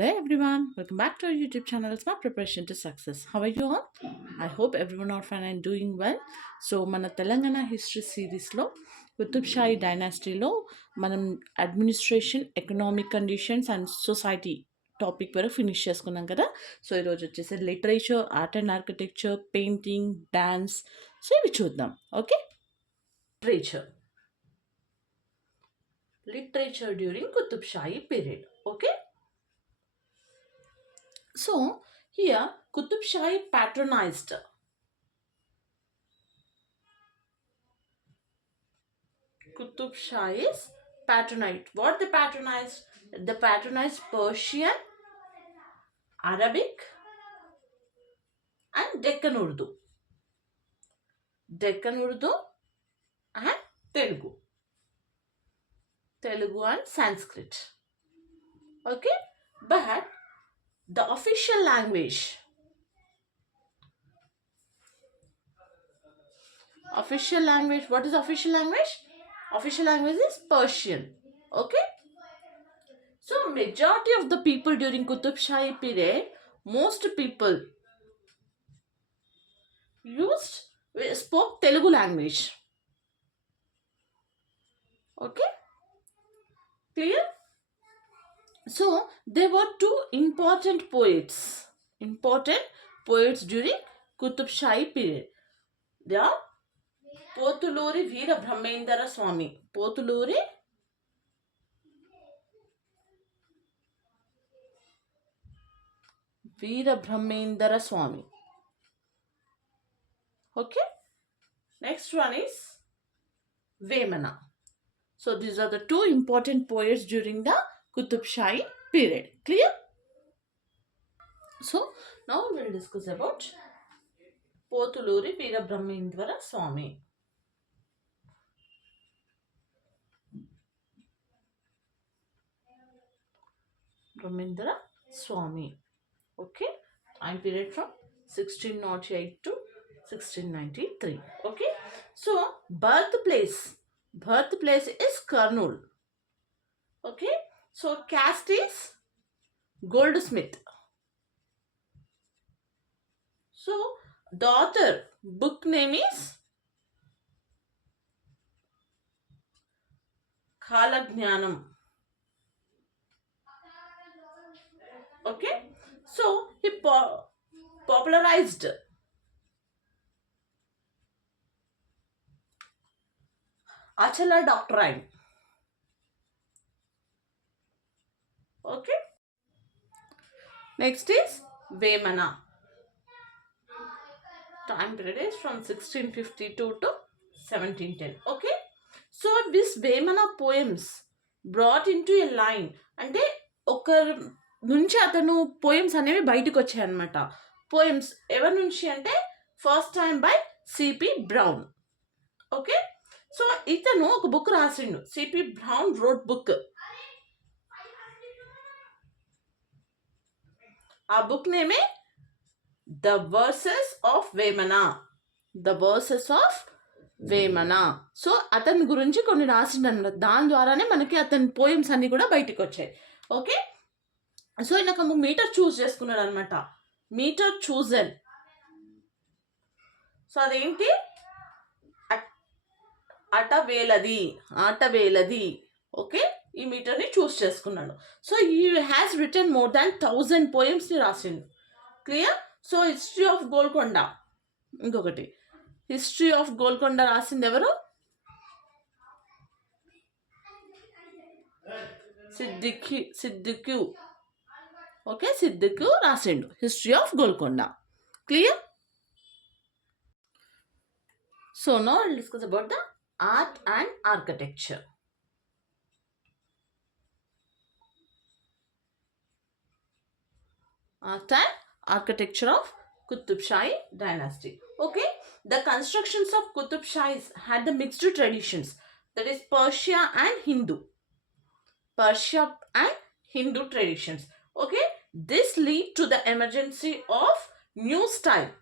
Hello everyone, welcome back to our YouTube channel Smart Preparation to Success. How are you all? I hope everyone are fine and doing well. So మన తెలంగాణ హిస్టరీ సిరీస్లో కుతుబ్ షాహీ డైనాసిటీలో మనం administration economic conditions and society topic వరకు finish చేసుకున్నాం కదా. So ఈరోజు వచ్చేసి literature, art and architecture, painting, dance, so ఇవి చూద్దాం. Okay, literature literature during Qutub Shahi period. Okay, so here Qutub Shahi patronized Qutub Shahis patronized. What they patronized? They patronized Persian, Arabic, and Deccan Urdu. Deccan Urdu and Telugu. Telugu and Sanskrit. Okay, but the official language. Official language. What is official language? Official language is Persian. Okay. So majority of the people during Qutub Shahi period, most people spoke Telugu language. Okay. Clear? So there were two important poets during Qutub Shahi period. They are Potuluri Veera Brahmendra Swami. Potuluri Veera Brahmendra Swami. Okay. Next one is Vemana. So these are the two important poets during the Qutub Shahi period. Clear? So now we will discuss about Potuluri Veera Brahmendra Swami. Brahmendra Swami. Okay, time period from 1608 to 1693. Okay, so birthplace is Kurnool. Okay, so caste is goldsmith. So the author book name is Kalagnanam. Okay, so he popularized Achala doctrine. Okay, next is Vemana. Time period is from 1652 to 1710. Okay, so this Vemana poems brought into a line. అంటే ఒక నుంచి అతను పోయమ్స్ అనేవి బయటకు వచ్చాయి అనమాట. పోయమ్స్ ఎవరి నుంచి అంటే first time by C P Brown. Okay, so ఇతను ఒక బుక్ రాసిండు. C P Brown wrote book. ఆ బుక్ నేమే the verses of Vemana. The verses of Vemana. So అతని గురించి కొన్ని రాసిండు అనమాట. దాని ద్వారానే మనకి అతని పోయమ్స్ అన్ని కూడా బయటకు వచ్చాయి. ఓకే, సో ఈయన ఒక మీటర్ చూస్ చేసుకున్నాడు అనమాట. Metre chosen. సో అదేంటి? ఆటవేలది. ఓకే, ఈ మీటర్ని చూస్ చేసుకున్నాడు. సో ఈ హ్యాస్ రిటర్న్ మోర్ దాన్ 1000 పోయమ్స్ని రాసిండు. Clear? So history of Golconda. ఇంకొకటి హిస్టరీ ఆఫ్ గోల్కొండ రాసింది ఎవరు? సిద్దిక్యూ. ఓకే, సిద్దిక్యూ రాసిండు history of Golconda. Clear? So now I'll discuss about the art and architecture. Art and architecture of Qutub Shahi dynasty. Okay, the constructions of Qutub Shahis had the mixed traditions, that is Persia and Hindu traditions. Okay, this lead to the emergence of new style.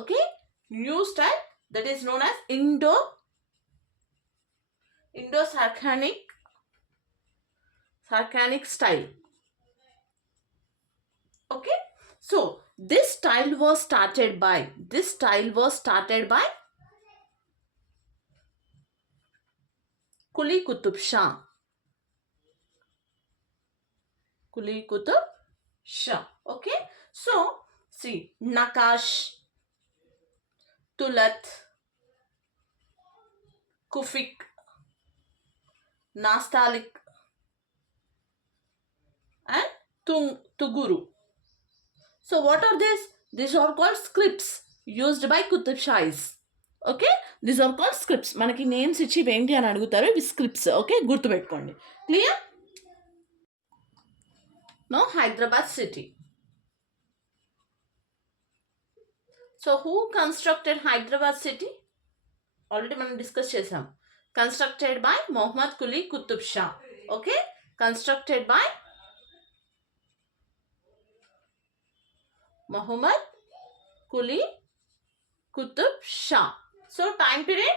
Okay, new style that is known as Indo-Saracenic style. So this style was started by Quli Qutub Shah. Okay, so see, Nakash, Tulat, Kufik, Nastalik, and Tuguru. So what are these? These are called scripts used by Qutub Shahis. Okay, these are called scripts. మనకి names ఇచ్చి ఏంటి అని అడుగుతారు, ఇవి scripts. Okay, గుర్తుపెట్టుకోండి. Clear? No Hyderabad city. So who constructed Hyderabad city? Already మనం discuss చేసాం. Constructed by Mohammed Quli Qutub Shah. Okay, constructed by Mohammed Quli Qutub Shah. So time period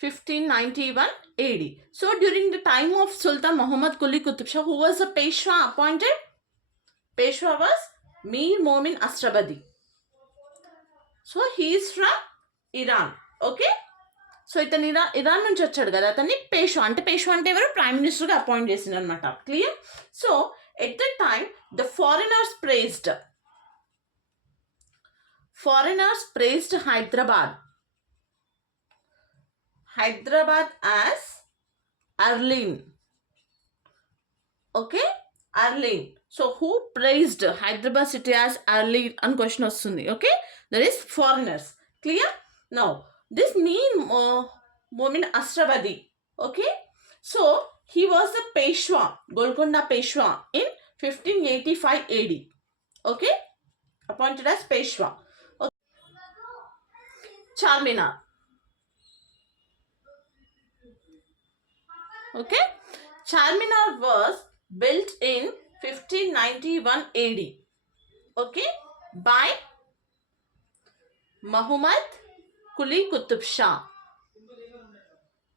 1591 AD. So during the time of Sultan Muhammad Quli Qutub Shah, who was the Peshwa appointed? Peshwa was Mir Momin Ashrabadi. So he is from Iran. Okay, so ఇతను ఇరాన్ నుంచి వచ్చాడు కదా, అతన్ని పేష్వా అంటే ఎవరు? ప్రైమ్ మినిస్టర్గా అపాయింట్ చేసింది అనమాట. Clear? So at the time the foreigners praised Hyderabad as Arlene. Okay, Arlene. So who praised Hyderabad city as Arlene and question vastundi. Okay, there is foreigners. Clear? Now this Mir Momin Ashrabadi. Okay, so he was the Peshwa, Golconda Peshwa in 1585 AD. Okay, appointed as Peshwa. Okay. Charminar. Okay, Charminar was built in 1591 AD. Okay, by Muhammad Quli Qutub Shah.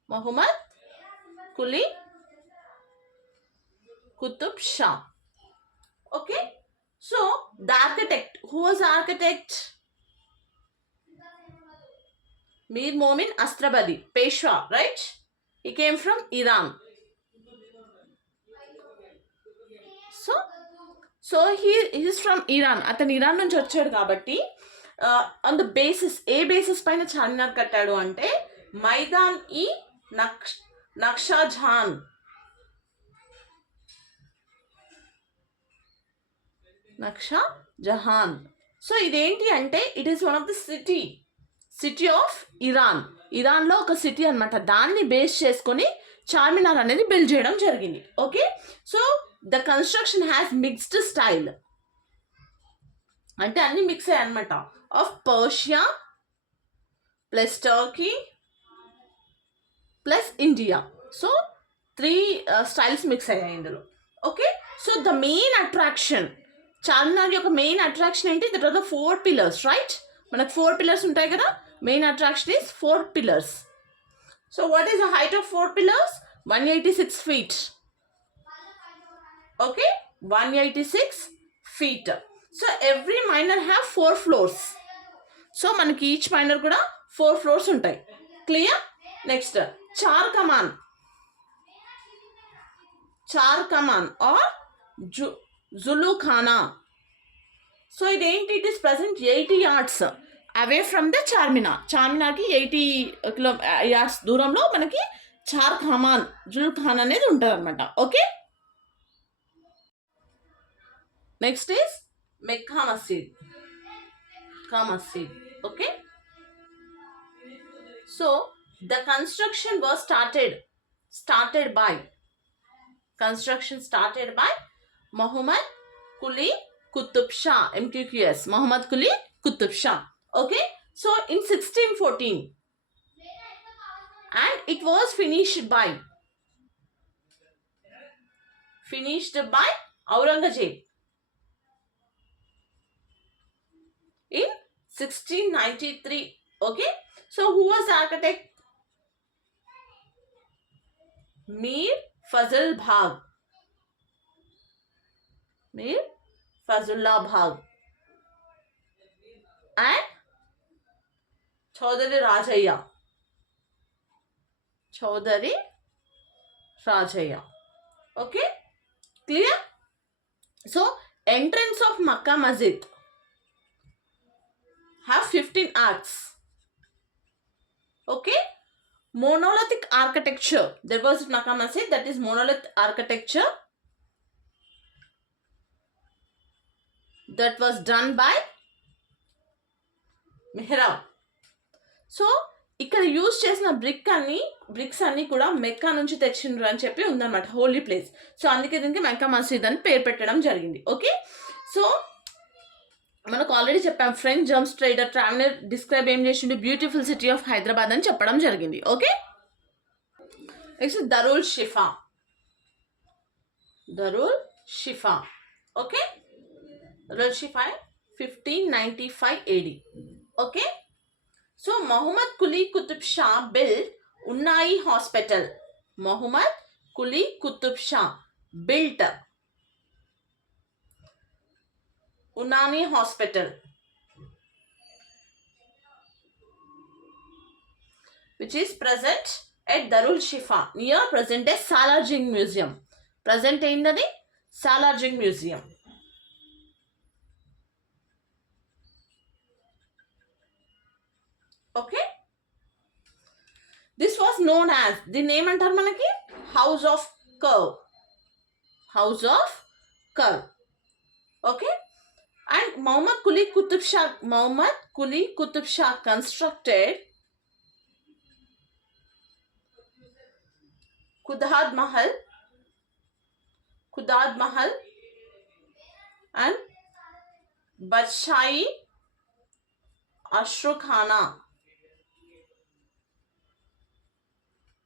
Muhammad Quli Qutub Shah. Okay, so the architect, who was the architect? Mir Momin Ashrabadi, Peshwa, right? He came from Iran. So he is from Iran. అతను ఇరాన్ నుంచి వచ్చాడు కాబట్టి on the basis, ఏ బేసిస్ పైన చార్మినార్ కట్టాడు అంటే మైదాన్ ఈ నక్షా జహాన్. సో ఇదేంటి అంటే it is one of the city of ఇరాన్లో ఒక సిటీ అనమాట. దాన్ని బేస్ చేసుకొని చార్మినార్ అనేది బిల్డ్ చేయడం జరిగింది. Okay, so the construction has mixed style, అంటే అన్ని మిక్స్ అయ్యాయి అనమాట. Of Persia plus Turkey plus India. So 3 styles mix అయ్యాయి ఇందులో. Okay, so the main attraction, Charminar యొక్క మెయిన్ అట్రాక్షన్ ఏంటి? That are the 4 pillars, right? మనకు 4 pillars ఉంటాయి కదా. Main attraction is 4 pillars. So what is the height of 4 pillars? 186 feet. Okay, 186 feet. So every minor have 4 floors. So మనకి each minar కూడా 4 floors ఉంటాయి. Clear? Next Char Kaman or Jilu Khana. So ఇదేంటి? It is present 80 yards away from the చార్మినార్కి 80 yards దూరంలో మనకి చార్ కమాన్, జుల్ ఖాన్ అనేది ఉంటుంది అనమాట. Okay, next is Mecca Masjid. Okay, so the construction was started by Muhammad Quli Qutub Shah. MQQS, Muhammad Quli Qutub Shah. Okay, so in 1614, and it was finished by Aurangzeb in 1693. Okay, so who was the architect? Mir Fazl Fazullah Bhag, and Chaudhary Rajaya. Chaudhary Rajaya. Okay, clear? So, entrance of Makkah Masjid have 15 arcs. Okay, monolithic architecture. There was Makkah Masjid, that is monolith architecture, that was done by Mihrab. So ఇక్కడ యూజ్ చేసిన బ్రిక్స్ అన్ని కూడా మెక్కా నుంచి తెచ్చిండ్రు అని చెప్పి ఉందన్నమాట, హోలీ ప్లేస్. సో అందుకే దీనికి మెక్కా మసీద్ అని పేరు పెట్టడం జరిగింది. ఓకే, సో మనకు ఆల్రెడీ చెప్పాం, French gems trader traveller describe ఏం చేసిండు, బ్యూటిఫుల్ సిటీ ఆఫ్ హైదరాబాద్ అని చెప్పడం జరిగింది. Okay, next Darul Shifa. Darul Shifa. Okay, Darul Shifa 1595 AD. Okay, so Muhammad Quli Qutub Shah built Unai Hospital. Muhammad Quli Qutub Shah built Unani Hospital, which is present at Darul Shifa near present day Salarjung Museum. Present aindadi Salarjung Museum. Okay, this was known as, the name antar manaki, House of Curve. House of Curve. Okay, and Muhammad Quli Qutub Shah constructed Qudad Mahal and Badshai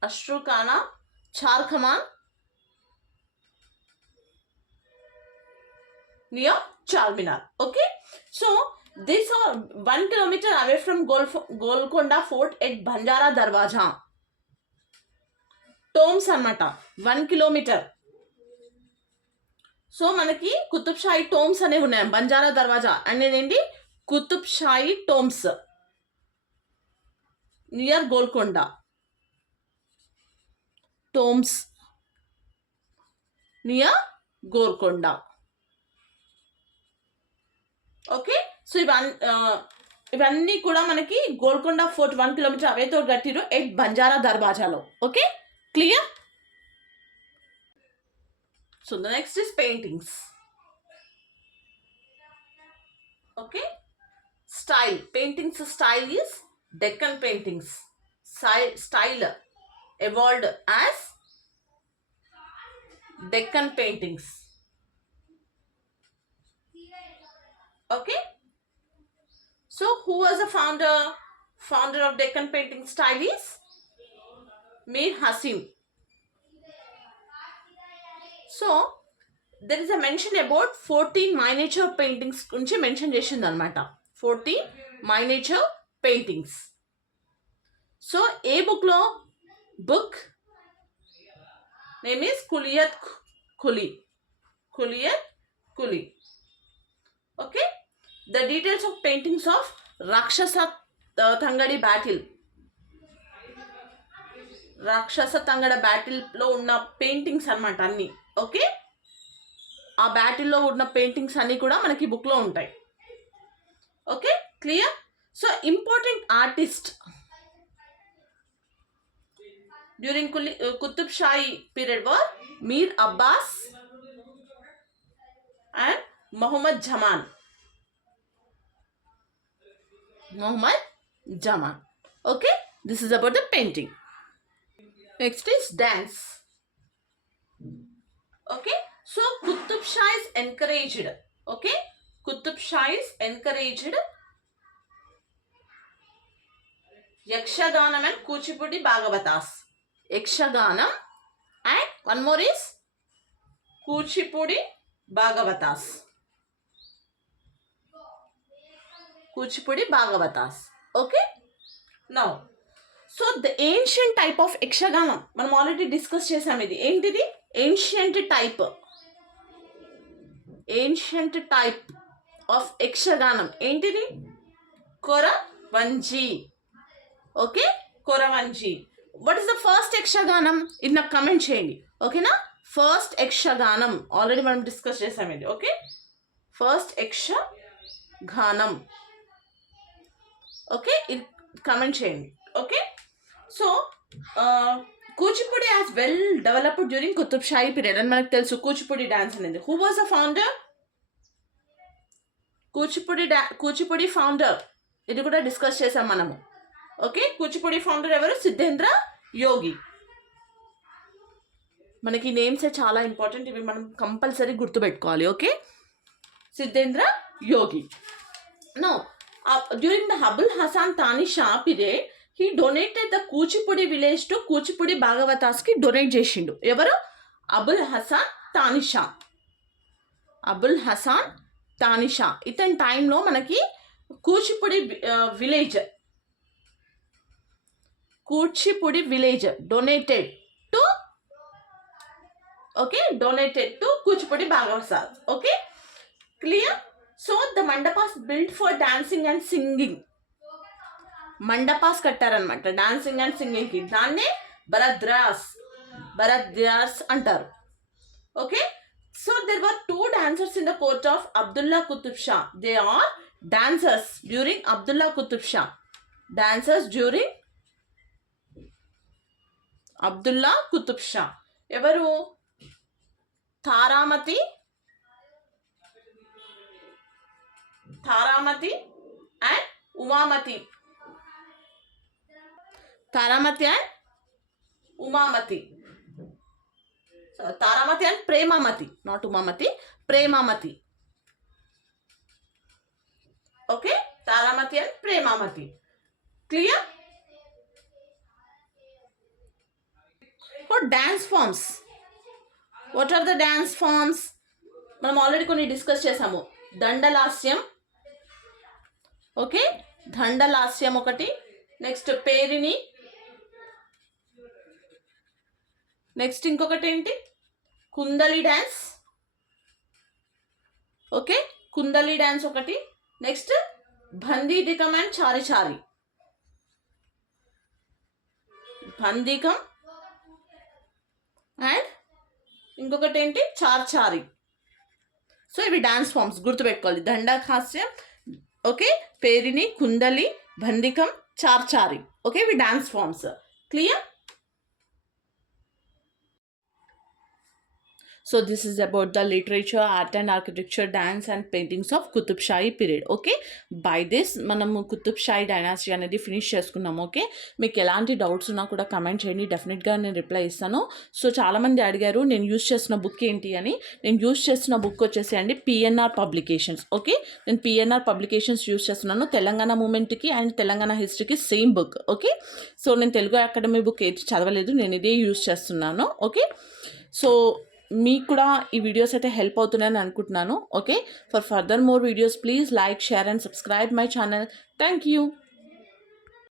Ashrukhana Charkaman near Charminar. Okay, so these are 1 kilometer away from Golconda Fort at Banjara Darwaja. Tombs annamata 1 kilometer. So మనకి Qutub Shahi tombs అనేవి ఉన్నాయి. బంజారా దర్వాజా అనేది Qutub Shahi tombs near Golconda. Tombs near Golconda. Okay, so ఇవన్నీ కూడా మనకి Golconda fort 1 kilometre away తోటి కట్టిరు at Banjara దర్వాజాలో. Okay, clear? So the next is paintings. Okay, style. Paintings style is Deccan paintings. Style evolved as Deccan paintings. Okay, so who was the founder of Deccan painting style is Mir Hasim. So there is a mention about 14 miniature paintings గురించి mention చేసింది అనమాట. 14 miniature paintings. So ఏ బుక్లో? Book name is Kulliyat Quli. Okay, the details of paintings of Rakshasa Tangadi బ్యాటిల్. రాక్షస తంగడ బ్యాటిల్లో ఉన్న పెయింటింగ్స్ అనమాట అన్నీ. ఓకే, ఆ బ్యాటిల్లో ఉన్న పెయింటింగ్స్ అన్నీ కూడా మనకి బుక్లో ఉంటాయి. Okay, clear? So important artist during Qutub Shahi period were Mir Abbas and Mohammed Zaman. Okay, this is about the painting. Next is dance. Okay, so Qutub Shah is encouraged. Okay, Qutub Shah is encouraged Yakshaganam and Kuchipudi Bhagavatas. Yakshaganam and one more is Kuchipudi Bhagavatas. Okay, now so the ancient type of Yakshaganam మనం already discuss చేసాం. ఇది ఏంటిది? Ancient type. Ancient type of Yakshaganam ఏంటిది? Koravanji. Okay, Koravanji. What is the first Yakshaganam? ఇది నాకు comment చేయండి, ఓకేనా? First Yakshaganam already మనం డిస్కస్ చేసాం ఇది. Okay, first Yakshaganam. ఓకే, ఇది కమెంట్ చేయండి. Okay, so Kuchipudi as well developed during Qutub Shahi period అని మనకు తెలుసు. కూచిపూడి డాన్స్ అనేది who was the founder? Kuchipudi ఫౌండర్, ఇది కూడా డిస్కస్ చేసాం మనము. ఓకే, కూచిపూడి ఫౌండర్ ఎవరు? సిద్ధేంద్ర యోగి. మనకి నేమ్స్ చాలా ఇంపార్టెంట్, ఇవి మనం కంపల్సరీ గుర్తుపెట్టుకోవాలి. Okay, Siddhendra Yogi. No, during the Abul Hasan Tanisha period he donated the Kuchipudi village to Kuchipudi భాగవతాస్కి డొనేట్ చేసిండు. ఎవరు? అబుల్ హసన్ తానిషా. అబుల్ హసన్ తానిషా ఇతని టైంలో మనకి Kuchipudi village donated to Kuchipudi Bhagavatas. Okay, clear? So the mandapas build for dancing and singing. Mandapas కట్టారనమాట డాన్సింగ్ అండ్ సింగింగ్కి. దాన్నే బరద్రాస్ అంటారు. Okay, so there were 2 dancers in the court of Abdullah Qutub Shah. They are dancers during Abdullah Qutub Shah. Abdullah Qutub Shah. ఎవరు? Taramati and Umamati. Taramati and Umamati. Taramati and Premamati, not Umamati, Premamati. Okay, Taramati and Premamati. Clear? Dance forms. What are the dance forms? మనం already కొన్ని discuss చేసాము. దండలాస్యం. ఓకే, దండలాస్యం ఒకటి. నెక్స్ట్ Perini. Next ఇంకొకటి ఏంటి? Kundali dance. Okay, Kundali dance ఒకటి. Next Bandikam and Chari. Bandikam and ఇంకొకటి ఏంటి? చారి. సో ఇవి డాన్స్ ఫామ్స్ గుర్తుపెట్టుకోవాలి. దండహాస్యం, ఓకే, పేరిణి, కుందలి, బందికం, చారి. ఓకే, ఇవి dance forms. Clear? So this is about the literature, art and architecture, dance and paintings of Qutub Shahi period. Okay, by this మనము కుతుబ్ షాహీ డైనాసిటీ అనేది ఫినిష్ చేసుకున్నాము. ఓకే, మీకు ఎలాంటి డౌట్స్ ఉన్నా కూడా కమెంట్ చేయండి, డెఫినెట్గా నేను రిప్లై ఇస్తాను. సో చాలామంది అడిగారు నేను యూస్ చేస్తున్న బుక్ ఏంటి అని. నేను యూస్ చేస్తున్న బుక్ వచ్చేసి అండి పిఎన్ఆర్ పబ్లికేషన్స్. ఓకే, నేను పిఎన్ఆర్ పబ్లికేషన్స్ యూస్ చేస్తున్నాను. తెలంగాణ మూమెంట్కి అండ్ తెలంగాణ హిస్టరీకి సేమ్ బుక్. ఓకే, సో నేను తెలుగు అకాడమీ బుక్ ఏది చదవలేదు, నేను ఇదే యూస్ చేస్తున్నాను. ఓకే, సో మీకు కూడా ఈ వీడియోస్ అయితే హెల్ప్ అవుతున్నాయని అనుకుంటున్నాను. Okay, for further more videos please like, share and subscribe my channel. Thank you.